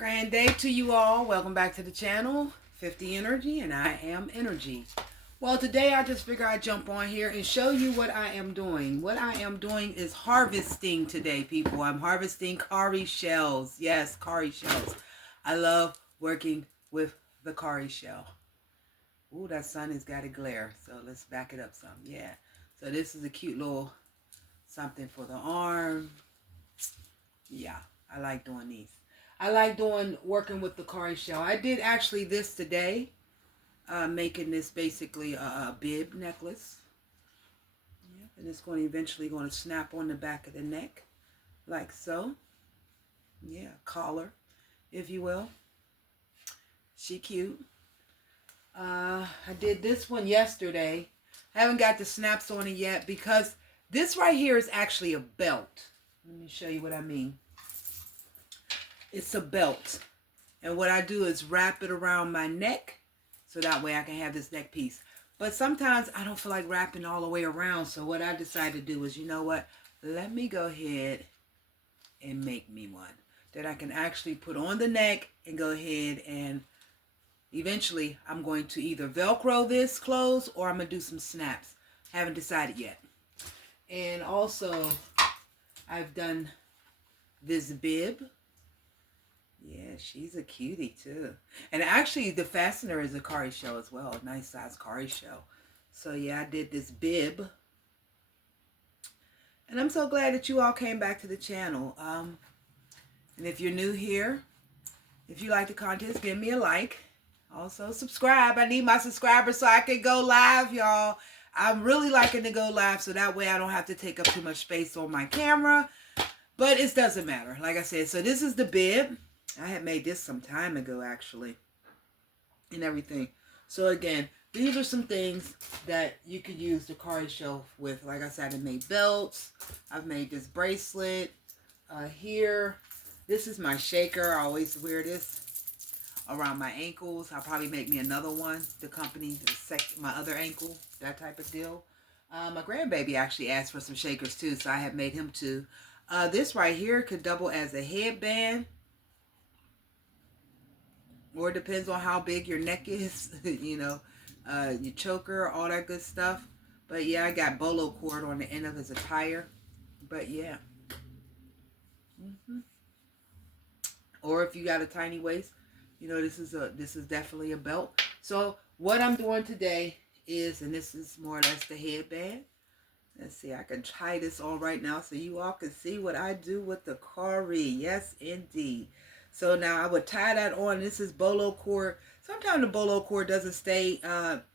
Grand day to you all. Welcome back to the channel, 50 Energy, and I am Energy. Well, today I just figured I'd jump on here and show you what I am doing. What I am doing is harvesting today, people. I'm harvesting cowry shells. Yes, cowry shells. I love working with the cowry shell. Ooh, that sun has got a glare, so let's back it up some. Yeah. So this is a cute little something for the arm. Yeah, I like doing these. I like working with the cowry shell. I did actually this today, making this basically a bib necklace. Yeah, and it's eventually going to snap on the back of the neck, like so. Yeah, collar, if you will. She cute. I did this one yesterday. I haven't got the snaps on it yet because this right here is actually a belt. Let me show you what I mean. It's a belt. And what I do is wrap it around my neck so that way I can have this neck piece. But sometimes I don't feel like wrapping all the way around. So what I decided to do is, you know what? Let me go ahead and make me one that I can actually put on the neck and go ahead and eventually I'm going to either Velcro this close or I'm going to do some snaps. Haven't decided yet. And also I've done this bib. Yeah, she's a cutie too. And actually the fastener is a cowry shell as well. A nice size cowry shell. So yeah, I did this bib. And I'm so glad that you all came back to the channel. And if you're new here, if you like the content, give me a like. Also subscribe. I need my subscribers so I can go live, y'all. I'm really liking to go live so that way I don't have to take up too much space on my camera. But it doesn't matter. Like I said, so this is the bib. I had made this some time ago, actually, and everything. So again, these are some things that you could use the cowry shell with. Like I said, I made belts. I've made this bracelet here. This is my shaker. I always wear this around my ankles. I'll probably make me another one to accompany my other ankle, that type of deal. My grandbaby actually asked for some shakers too, so I have made him two. This right here could double as a headband. Or it depends on how big your neck is, you know, your choker, all that good stuff. But yeah, I got bolo cord on the end of his attire. But yeah. Or if you got a tiny waist, you know, this is definitely a belt. So what I'm doing today is, and this is more or less the headband. Let's see, I can tie this on right now so you all can see what I do with the cowry. Yes, indeed. So now I would tie that on. This is bolo cord. Sometimes the bolo cord doesn't stay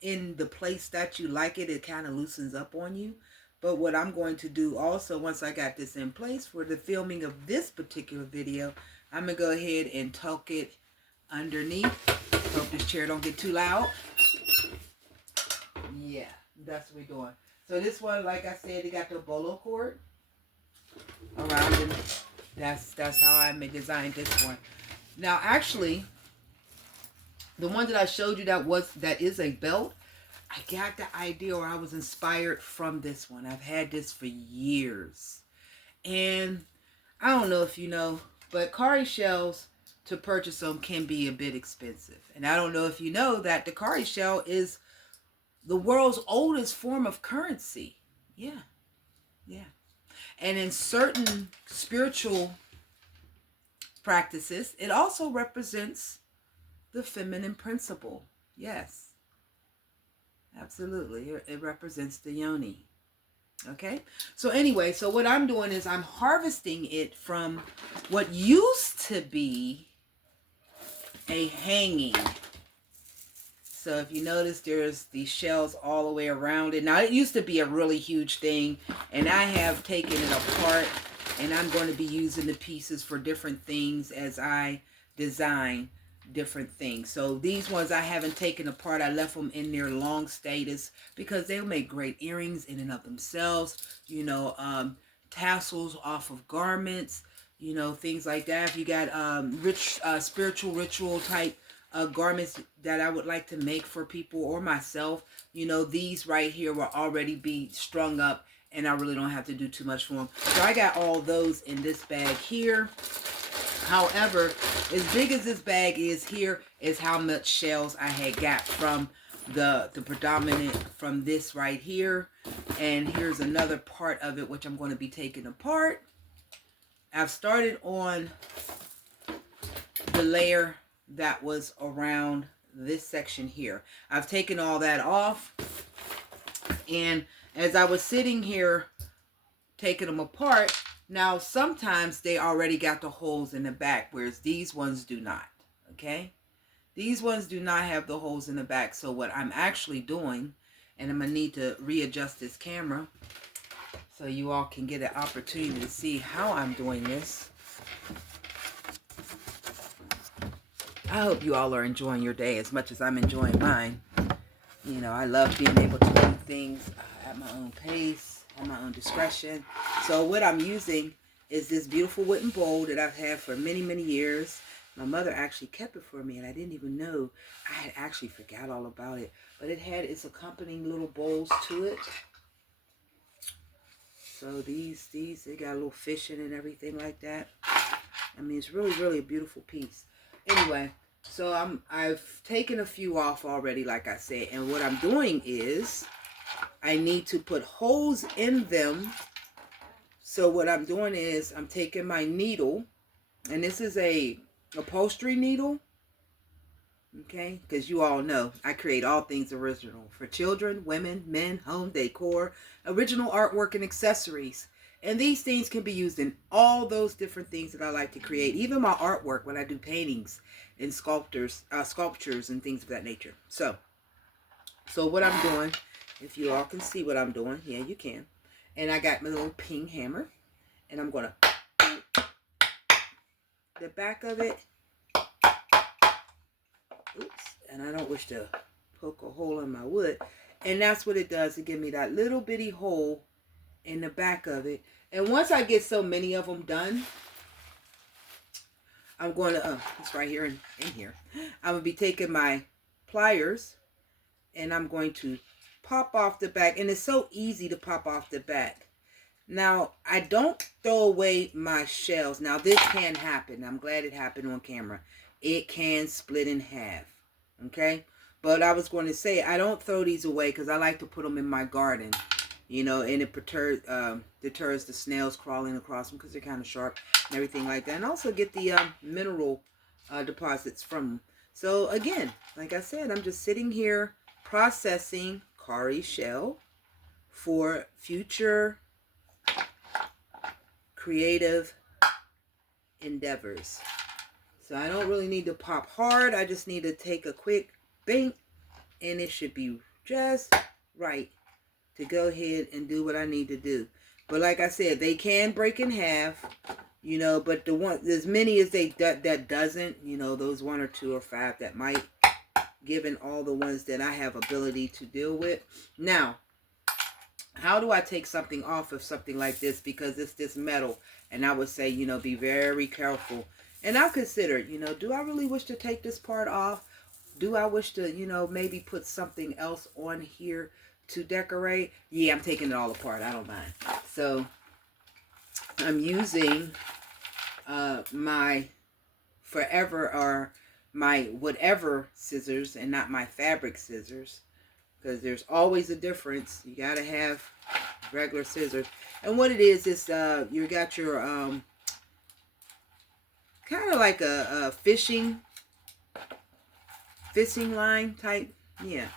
in the place that you like it. It kind of loosens up on you. But what I'm going to do also, once I got this in place for the filming of this particular video, I'm going to go ahead and tuck it underneath. Hope this chair don't get too loud. Yeah, that's what we're doing. So this one, like I said, it got the bolo cord around it. That's how I designed this one. Now, actually, the one that I showed you that is a belt, I got the idea, or I was inspired from this one. I've had this for years. And I don't know if you know, but cowry shells, to purchase them, can be a bit expensive. And I don't know if you know that the cowry shell is the world's oldest form of currency. Yeah. Yeah. And in certain spiritual practices, it also represents the feminine principle. Yes. Absolutely. It represents the yoni. Okay? So anyway, so what I'm doing is I'm harvesting it from what used to be a hanging. So if you notice, there's these shells all the way around it. Now, it used to be a really huge thing, and I have taken it apart, and I'm going to be using the pieces for different things as I design different things. So these ones I haven't taken apart. I left them in their long status because they'll make great earrings in and of themselves. You know, tassels off of garments, you know, things like that. If you got spiritual ritual type garments that I would like to make for people or myself, you know, these right here will already be strung up and I really don't have to do too much for them. So I got all those in this bag here. However, as big as this bag is, here is how much shells I had got from the predominant from this right here. And here's another part of it, which I'm going to be taking apart. I've started on the layer that was around this section here. I've taken all that off. And as I was sitting here taking them apart, now sometimes they already got the holes in the back, whereas these ones do not. Okay? These ones do not have the holes in the back. So what I'm actually doing, and I'm going to need to readjust this camera so you all can get an opportunity to see how I'm doing this. I hope you all are enjoying your day as much as I'm enjoying mine. You know, I love being able to do things at my own pace, at my own discretion. So what I'm using is this beautiful wooden bowl that I've had for many, many years. My mother actually kept it for me, and I didn't even know. I had actually forgot all about it. But it had its accompanying little bowls to it. So these, they got a little fish in it and everything like that. I mean, it's really, really a beautiful piece. Anyway, so I've taken a few off already, like I said. And what I'm doing is I need to put holes in them. So what I'm doing is I'm taking my needle, and this is a upholstery needle. Okay, because you all know I create all things original for children, women, men, home decor, original artwork, and accessories. And these things can be used in all those different things that I like to create. Even my artwork when I do paintings and sculptures and things of that nature. So what I'm doing, if you all can see what I'm doing, yeah, you can. And I got my little ping hammer, and I'm going to the back of it. Oops, and I don't wish to poke a hole in my wood. And that's what it does. It gives me that little bitty hole in the back of it. And once I get so many of them done, I'm going to, it's right here in here. I'm going to be taking my pliers, and I'm going to pop off the back. And it's so easy to pop off the back. Now, I don't throw away my shells. Now, this can happen. I'm glad it happened on camera. It can split in half. Okay? But I was going to say, I don't throw these away because I like to put them in my garden. You know, and it deters the snails crawling across them because they're kind of sharp and everything like that. And also get the mineral deposits from them. So, again, like I said, I'm just sitting here processing Cowry Shell for future creative endeavors. So I don't really need to pop hard. I just need to take a quick bink, and it should be just right to go ahead and do what I need to do. But like I said, they can break in half, you know, but the one, as many as that doesn't, you know, those 1 or 2 or 5 that might, given all the ones that I have ability to deal with. Now, how do I take something off of something like this? Because it's this metal, and I would say, you know, be very careful. And I'll consider, you know, do I really wish to take this part off? Do I wish to, you know, maybe put something else on here to decorate? Yeah, I'm taking it all apart. I don't mind. So I'm using my forever or my whatever scissors and not my fabric scissors, because there's always a difference. You got to have regular scissors. And what it is you got your kind of like a fishing line type, yeah,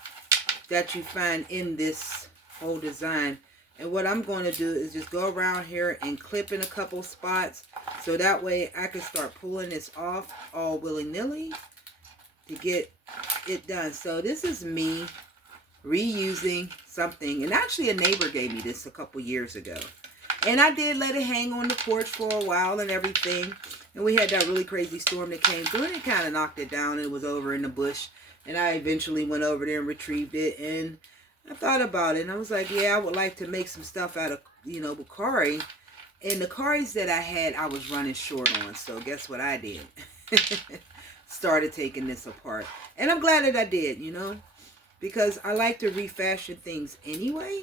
that you find in this whole design. And what I'm going to do is just go around here and clip in a couple spots, so that way I can start pulling this off all willy-nilly to get it done. So this is me reusing something, and actually a neighbor gave me this a couple years ago, and I did let it hang on the porch for a while and everything. And we had that really crazy storm that came through, and it kind of knocked it down. It was over in the bush, and I eventually went over there and retrieved it. And I thought about it, and I was like, yeah, I would like to make some stuff out of, you know, Cowry. And the Cowrys that I had, I was running short on. So guess what I did? Started taking this apart. And I'm glad that I did, you know, because I like to refashion things anyway.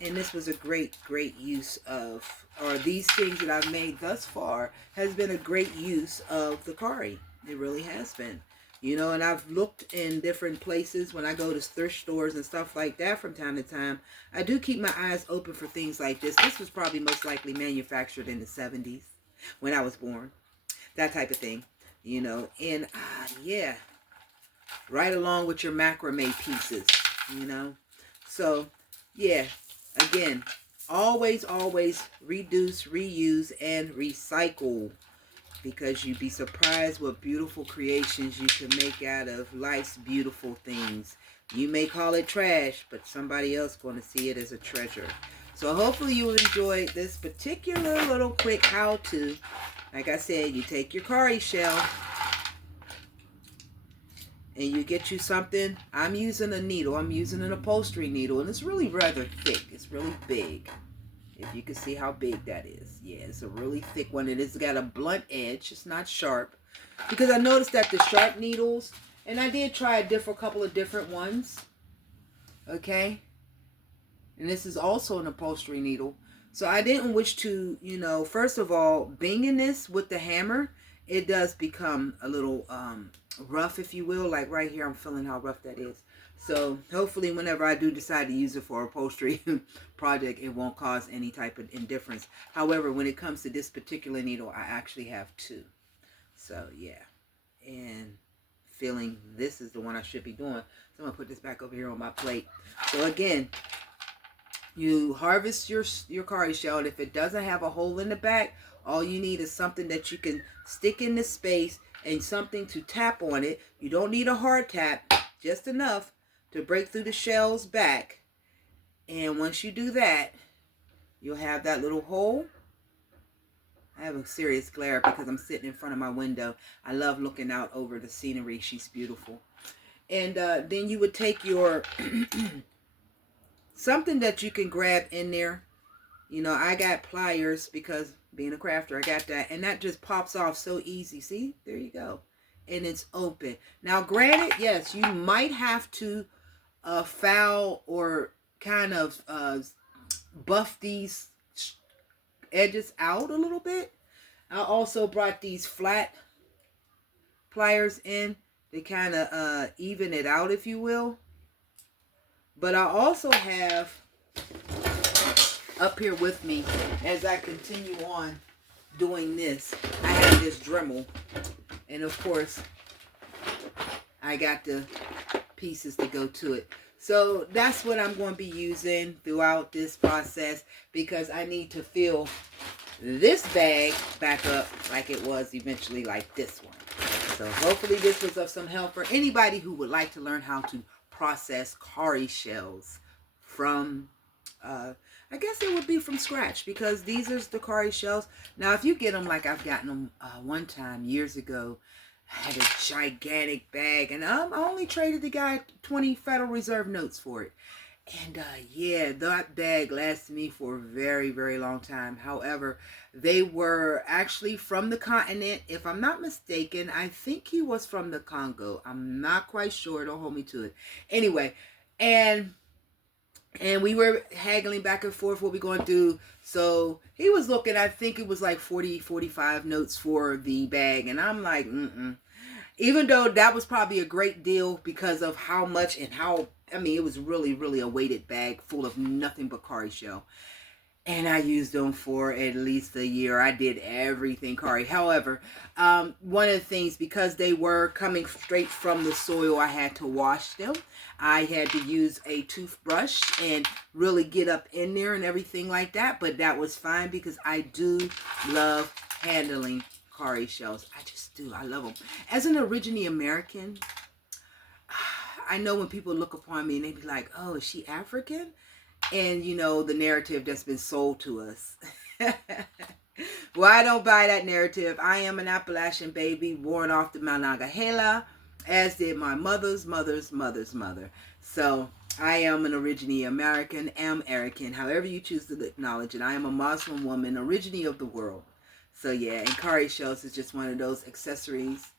And this was a great use of, or these things that I've made thus far has been a great use of the Cowry. It really has been. You know, and I've looked in different places when I go to thrift stores and stuff like that from time to time. I do keep my eyes open for things like this. This was probably most likely manufactured in the 70s when I was born. That type of thing. You know, and yeah, right along with your macrame pieces, you know. So, yeah, again, always reduce, reuse, and recycle, because you'd be surprised what beautiful creations you can make out of life's beautiful things. You may call it trash, but somebody else going to see it as a treasure. So hopefully you enjoyed this particular little quick how-to. Like I said, you take your Cowry shell and you get you something. I'm using a needle. I'm using an upholstery needle, and it's really rather thick. It's really big. If you can see how big that is. Yeah, it's a really thick one. And it's got a blunt edge. It's not sharp. Because I noticed that the sharp needles, and I did try a couple of different ones. Okay. And this is also an upholstery needle. So I didn't wish to, you know, first of all, banging this with the hammer, it does become a little rough, if you will. Like right here, I'm feeling how rough that is. So hopefully whenever I do decide to use it for a upholstery project, it won't cause any type of indifference. However, when it comes to this particular needle, I actually have two. So yeah, and feeling this is the one I should be doing. So I'm going to put this back over here on my plate. So again, you harvest your Cowry shell, and if it doesn't have a hole in the back, all you need is something that you can stick in the space and something to tap on it. You don't need a hard tap, just enough to break through the shell's back. And once you do that, you'll have that little hole. I have a serious glare because I'm sitting in front of my window. I love looking out over the scenery. She's beautiful. And then you would take your something that you can grab in there. You know, I got pliers because being a crafter, I got that. And that just pops off so easy. See? There you go. And it's open. Now, granted, yes, you might have to foul or kind of buff these edges out a little bit. I also brought these flat pliers in to kind of even it out, if you will. But I also have up here with me, as I continue on doing this, I have this Dremel. And of course, I got the pieces to go to it. So that's what I'm going to be using throughout this process, because I need to fill this bag back up like it was eventually, like this one. So hopefully this was of some help for anybody who would like to learn how to process Cowry shells from, I guess it would be from scratch, because these are the Cowry shells. Now, if you get them like I've gotten them one time years ago, I had a gigantic bag, and I only traded the guy 20 Federal Reserve notes for it. And yeah, that bag lasted me for a very, very long time. However, they were actually from the continent. If I'm not mistaken, I think he was from the Congo. I'm not quite sure. Don't hold me to it. Anyway, and we were haggling back and forth what we going to do. So he was looking, I think it was like 40, 45 notes for the bag. And I'm like, Even though that was probably a great deal because of how much and how, I mean, it was really, really a weighted bag full of nothing but Cowry shell. And I used them for at least a year. I did everything Cowry. However, one of the things, because they were coming straight from the soil, I had to wash them. I had to use a toothbrush and really get up in there and everything like that. But that was fine because I do love handling Cowry shells. I just do. I love them. As an originally American, I know when people look upon me and they be like, oh, is she African? And, you know, the narrative that's been sold to us. Well, I don't buy that narrative. I am an Appalachian baby born off the Monongahela, as did my mother's mother's mother's mother. So I am an originally American, American, however you choose to acknowledge it. I am a Muslim woman, originally of the world. So yeah, and Cowry shells is just one of those accessories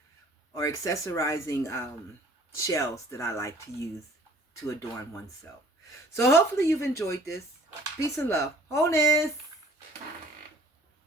or accessorizing shells that I like to use to adorn oneself. So hopefully you've enjoyed this. Peace and love. Wholeness.